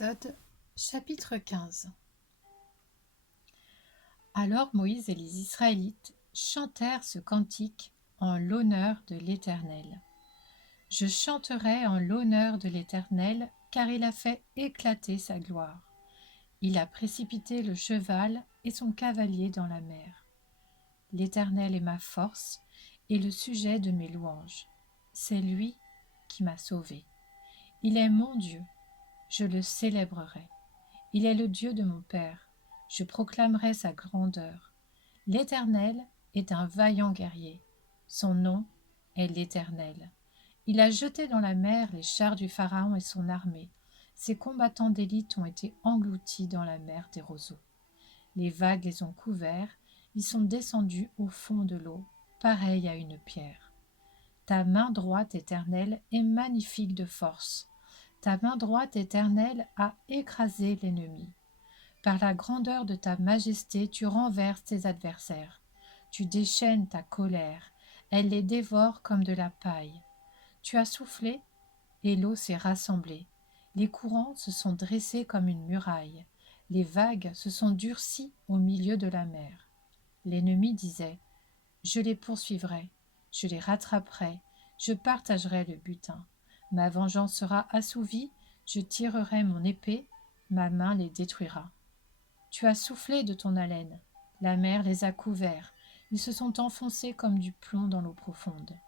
Exode chapitre 15. Alors Moïse et les Israélites chantèrent ce cantique en l'honneur de l'Éternel. Je chanterai en l'honneur de l'Éternel, car il a fait éclater sa gloire. Il a précipité le cheval et son cavalier dans la mer. L'Éternel est ma force et le sujet de mes louanges. C'est lui qui m'a sauvé. Il est mon Dieu, je le célébrerai. Il est le Dieu de mon Père, je proclamerai sa grandeur. L'Éternel est un vaillant guerrier, son nom est l'Éternel. Il a jeté dans la mer les chars du Pharaon et son armée. Ses combattants d'élite ont été engloutis dans la mer des roseaux. Les vagues les ont couverts, ils sont descendus au fond de l'eau, pareils à une pierre. Ta main droite, Éternelle, est magnifique de force. Ta main droite, Éternelle, a écrasé l'ennemi. Par la grandeur de ta majesté, tu renverses tes adversaires. Tu déchaînes ta colère, elle les dévore comme de la paille. Tu as soufflé, et l'eau s'est rassemblée. Les courants se sont dressés comme une muraille. Les vagues se sont durcies au milieu de la mer. L'ennemi disait : je les poursuivrai, je les rattraperai, je partagerai le butin. Ma vengeance sera assouvie, je tirerai mon épée, ma main les détruira. Tu as soufflé de ton haleine, la mer les a couverts, ils se sont enfoncés comme du plomb dans l'eau profonde.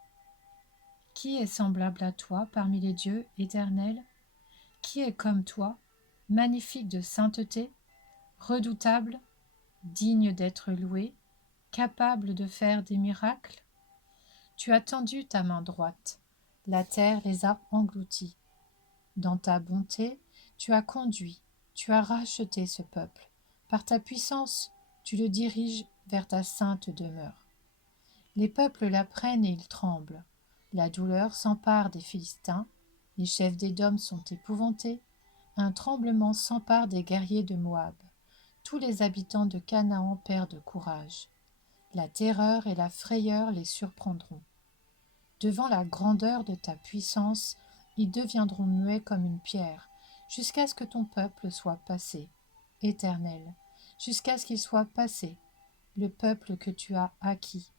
Qui est semblable à toi parmi les dieux, Éternel ? Qui est comme toi, magnifique de sainteté, redoutable, digne d'être loué, capable de faire des miracles ? Tu as tendu ta main droite, la terre les a engloutis. Dans ta bonté, tu as conduit, tu as racheté ce peuple. Par ta puissance, tu le diriges vers ta sainte demeure. Les peuples l'apprennent et ils tremblent. La douleur s'empare des Philistins, les chefs d'Édom sont épouvantés. Un tremblement s'empare des guerriers de Moab. Tous les habitants de Canaan perdent courage. La terreur et la frayeur les surprendront. Devant la grandeur de ta puissance, ils deviendront muets comme une pierre, jusqu'à ce que ton peuple soit passé, Éternel, jusqu'à ce qu'il soit passé, le peuple que tu as acquis.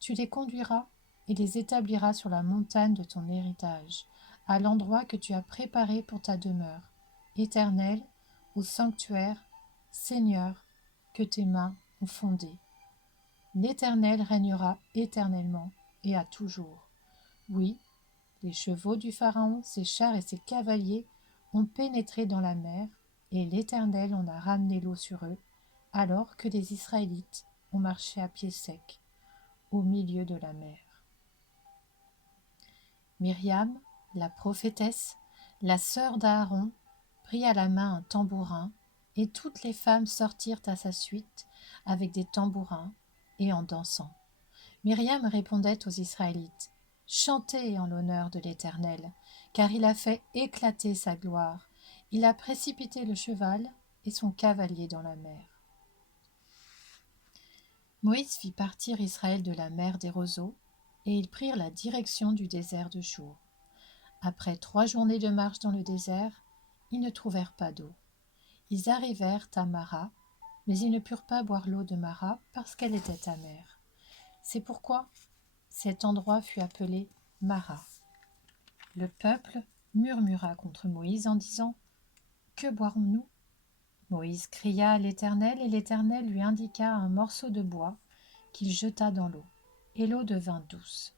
Tu les conduiras et les établiras sur la montagne de ton héritage, à l'endroit que tu as préparé pour ta demeure, Éternel, au sanctuaire, Seigneur, que tes mains ont fondé. L'Éternel régnera éternellement et à toujours. Oui, les chevaux du Pharaon, ses chars et ses cavaliers ont pénétré dans la mer, et l'Éternel en a ramené l'eau sur eux, alors que les Israélites ont marché à pied sec, au milieu de la mer. Myriam, la prophétesse, la sœur d'Aaron, prit à la main un tambourin, et toutes les femmes sortirent à sa suite avec des tambourins et en dansant. Myriam répondait aux Israélites : chantez en l'honneur de l'Éternel, car il a fait éclater sa gloire. Il a précipité le cheval et son cavalier dans la mer. Moïse fit partir Israël de la mer des roseaux, et ils prirent la direction du désert de Chour. Après 3 journées de marche dans le désert, ils ne trouvèrent pas d'eau. Ils arrivèrent à Mara, mais ils ne purent pas boire l'eau de Mara parce qu'elle était amère. C'est pourquoi cet endroit fut appelé Mara. Le peuple murmura contre Moïse en disant : que boirons-nous ? Moïse cria à l'Éternel, et l'Éternel lui indiqua un morceau de bois qu'il jeta dans l'eau, et l'eau devint douce.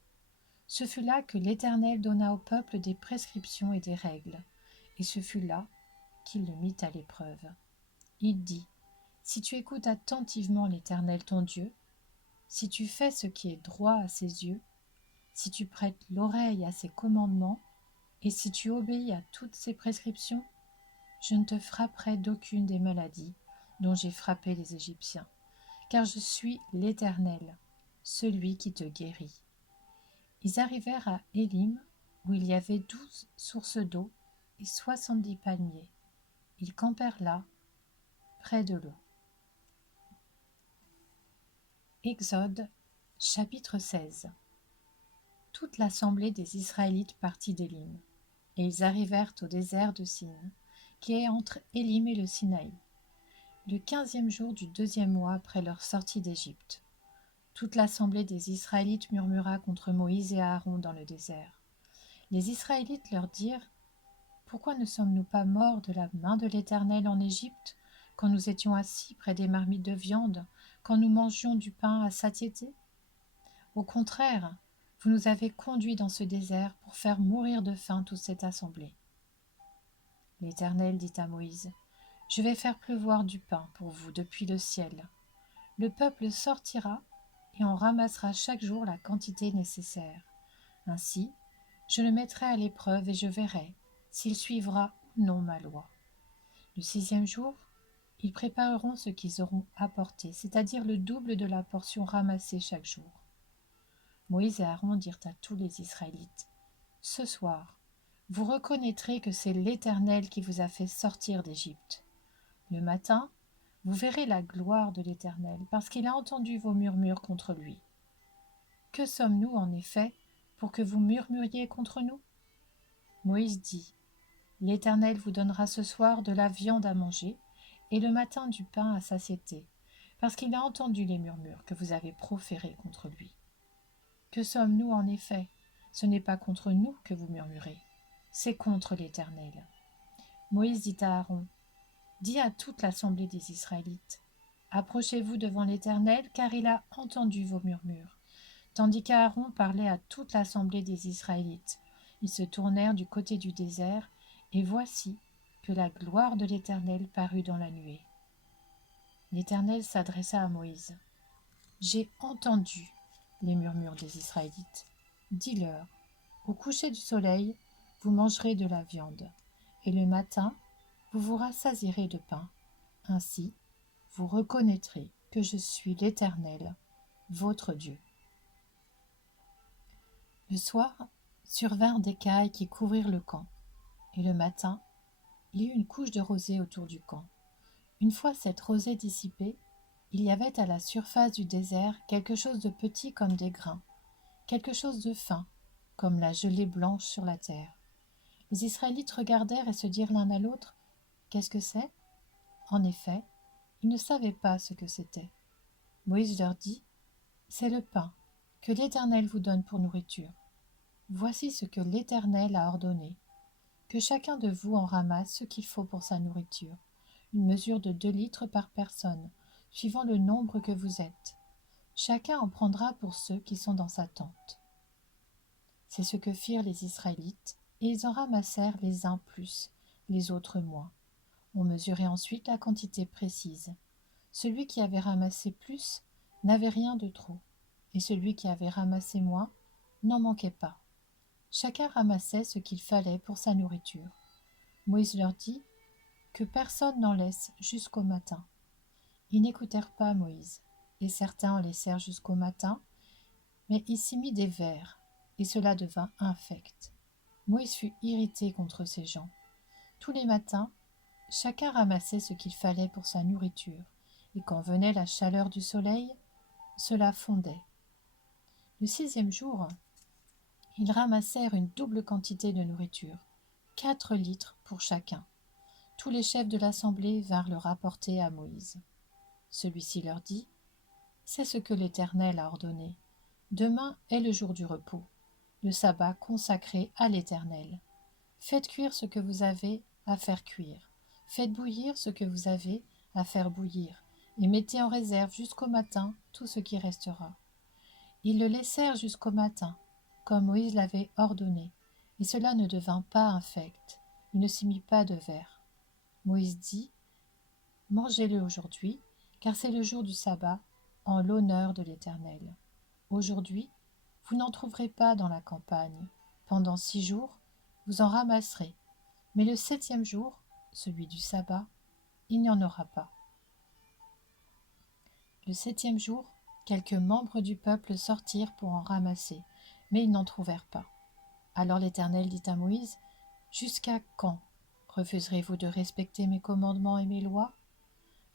Ce fut là que l'Éternel donna au peuple des prescriptions et des règles, et ce fut là qu'il le mit à l'épreuve. Il dit : si tu écoutes attentivement l'Éternel ton Dieu, si tu fais ce qui est droit à ses yeux, si tu prêtes l'oreille à ses commandements, et si tu obéis à toutes ses prescriptions, je ne te frapperai d'aucune des maladies dont j'ai frappé les Égyptiens, car je suis l'Éternel, celui qui te guérit. Ils arrivèrent à Élim, où il y avait 12 sources d'eau et 70 palmiers. Ils campèrent là, près de l'eau. Exode, chapitre 16. Toute l'assemblée des Israélites partit d'Élim, et ils arrivèrent au désert de Sin, qui est entre Élim et le Sinaï, le 15e jour du 2e mois après leur sortie d'Égypte. Toute l'assemblée des Israélites murmura contre Moïse et Aaron dans le désert. Les Israélites leur dirent: Pourquoi ne sommes-nous pas morts de la main de l'Éternel en Égypte, quand nous étions assis près des marmites de viande, quand nous mangions du pain à satiété? Au contraire, vous nous avez conduits dans ce désert pour faire mourir de faim toute cette assemblée. L'Éternel dit à Moïse: Je vais faire pleuvoir du pain pour vous depuis le ciel. Le peuple sortira et en ramassera chaque jour la quantité nécessaire. Ainsi, je le mettrai à l'épreuve et je verrai s'il suivra ou non ma loi. Le 6e jour, ils prépareront ce qu'ils auront apporté, c'est-à-dire le double de la portion ramassée chaque jour. Moïse et Aaron dirent à tous les Israélites: Ce soir, vous reconnaîtrez que c'est l'Éternel qui vous a fait sortir d'Égypte. Le matin, vous verrez la gloire de l'Éternel, parce qu'il a entendu vos murmures contre lui. Que sommes-nous en effet pour que vous murmuriez contre nous? Moïse dit: L'Éternel vous donnera ce soir de la viande à manger, et le matin du pain à satiété, parce qu'il a entendu les murmures que vous avez proférés contre lui. Que sommes-nous en effet? Ce n'est pas contre nous que vous murmurez, c'est contre l'Éternel. Moïse dit à Aaron: Dis à toute l'assemblée des Israélites: Approchez-vous devant l'Éternel, car il a entendu vos murmures. Tandis qu'Aaron parlait à toute l'assemblée des Israélites, ils se tournèrent du côté du désert, et voici que la gloire de l'Éternel parut dans la nuée. L'Éternel s'adressa à Moïse: J'ai entendu les murmures des Israélites. Dis-leur: Au coucher du soleil, vous mangerez de la viande, et le matin, vous vous rassasierez de pain. Ainsi, vous reconnaîtrez que je suis l'Éternel, votre Dieu. Le soir, survinrent des cailles qui couvrirent le camp, et le matin, il y eut une couche de rosée autour du camp. Une fois cette rosée dissipée, il y avait à la surface du désert quelque chose de petit comme des grains, quelque chose de fin, comme la gelée blanche sur la terre. Les Israélites regardèrent et se dirent l'un à l'autre: Qu'est-ce que c'est? En effet, ils ne savaient pas ce que c'était. Moïse leur dit: C'est le pain que l'Éternel vous donne pour nourriture. Voici ce que l'Éternel a ordonné: que chacun de vous en ramasse ce qu'il faut pour sa nourriture, une mesure de 2 litres par personne, suivant le nombre que vous êtes. Chacun en prendra pour ceux qui sont dans sa tente. C'est ce que firent les Israélites, et ils en ramassèrent les uns plus, les autres moins. On mesurait ensuite la quantité précise. Celui qui avait ramassé plus n'avait rien de trop, et celui qui avait ramassé moins n'en manquait pas. Chacun ramassait ce qu'il fallait pour sa nourriture. Moïse leur dit: Que personne n'en laisse jusqu'au matin. Ils n'écoutèrent pas Moïse, et certains en laissèrent jusqu'au matin, mais il s'y mit des vers, et cela devint infect. Moïse fut irrité contre ces gens. Tous les matins, chacun ramassait ce qu'il fallait pour sa nourriture, et quand venait la chaleur du soleil, cela fondait. Le 6e jour, ils ramassèrent une double quantité de nourriture, 4 litres pour chacun. Tous les chefs de l'assemblée vinrent le rapporter à Moïse. Celui-ci leur dit: C'est ce que l'Éternel a ordonné. Demain est le jour du repos, le sabbat consacré à l'Éternel. Faites cuire ce que vous avez à faire cuire. Faites bouillir ce que vous avez à faire bouillir, et mettez en réserve jusqu'au matin tout ce qui restera. Ils le laissèrent jusqu'au matin, comme Moïse l'avait ordonné, et cela ne devint pas infect. Il ne s'y mit pas de verre. Moïse dit: Mangez-le aujourd'hui, car c'est le jour du sabbat, en l'honneur de l'Éternel. Aujourd'hui, vous n'en trouverez pas dans la campagne. Pendant 6 jours, vous en ramasserez, mais le 7e jour, celui du sabbat, il n'y en aura pas. Le 7e jour, quelques membres du peuple sortirent pour en ramasser, mais ils n'en trouvèrent pas. Alors l'Éternel dit à Moïse: Jusqu'à quand refuserez-vous de respecter mes commandements et mes lois?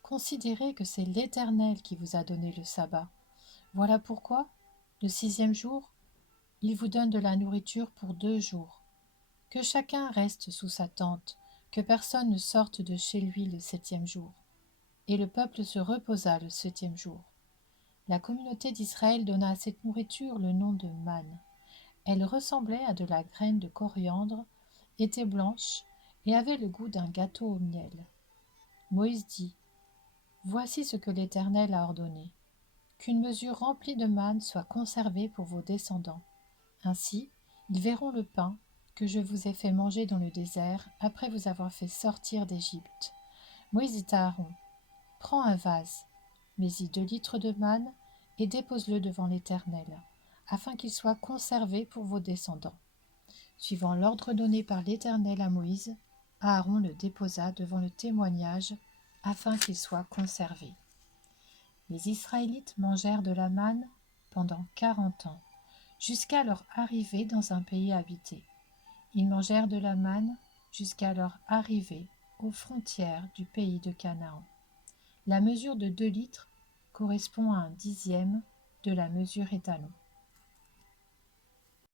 Considérez que c'est l'Éternel qui vous a donné le sabbat. Voilà pourquoi, le 6e jour, il vous donne de la nourriture pour 2 jours. Que chacun reste sous sa tente, que personne ne sorte de chez lui le 7e jour. Et le peuple se reposa le 7e jour. La communauté d'Israël donna à cette nourriture le nom de manne. Elle ressemblait à de la graine de coriandre, était blanche et avait le goût d'un gâteau au miel. Moïse dit : Voici ce que l'Éternel a ordonné, qu'une mesure remplie de manne soit conservée pour vos descendants. Ainsi, ils verront le pain que je vous ai fait manger dans le désert après vous avoir fait sortir d'Égypte. Moïse dit à Aaron : Prends un vase, mets-y 2 litres de manne et dépose-le devant l'Éternel, afin qu'il soit conservé pour vos descendants. Suivant l'ordre donné par l'Éternel à Moïse, Aaron le déposa devant le témoignage, afin qu'il soit conservé. Les Israélites mangèrent de la manne pendant 40 ans, jusqu'à leur arrivée dans un pays habité. Ils mangèrent de la manne jusqu'à leur arrivée aux frontières du pays de Canaan. La mesure de 2 litres correspond à un dixième de la mesure étalon.